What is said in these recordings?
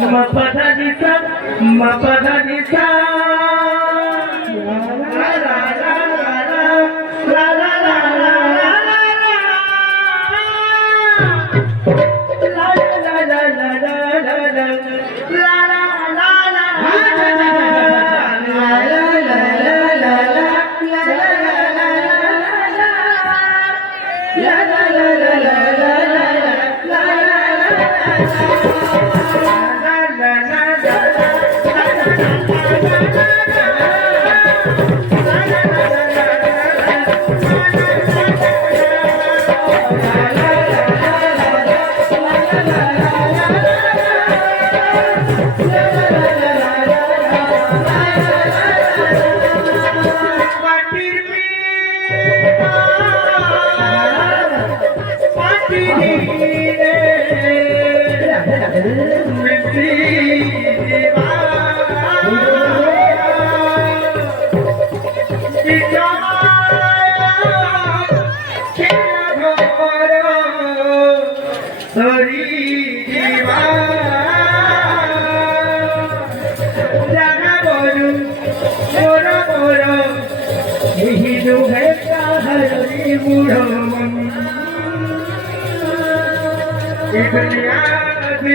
मपधनिसा मपधनिसा ला ला ला ला ला ला ला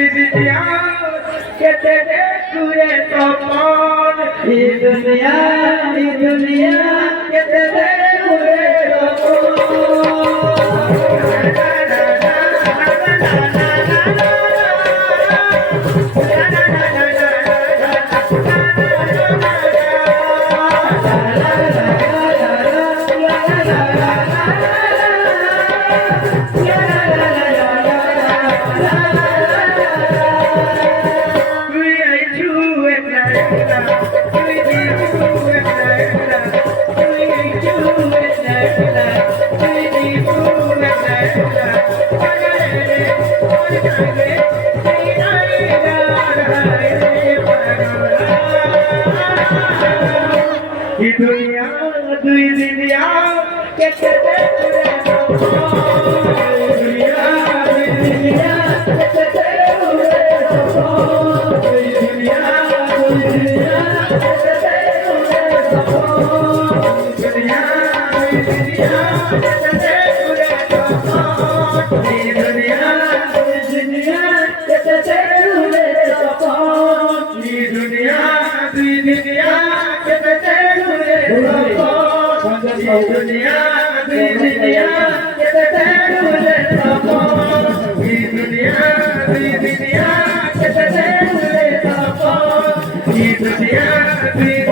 दुनिया के तेरे पूरे दुनिया दुई दुनिया के तेरे दुनिया दुई दुनिया के तेरे दुनिया दुई दुनिया के तेरे दुनिया दुई दुनिया के तेरे दुनिया दुई दुनिया के तेरे दुनिया दुई दुनिया के तेरे दुनिया दुनिया के तेरे दुनिया दुनिया के तेरे दुनिया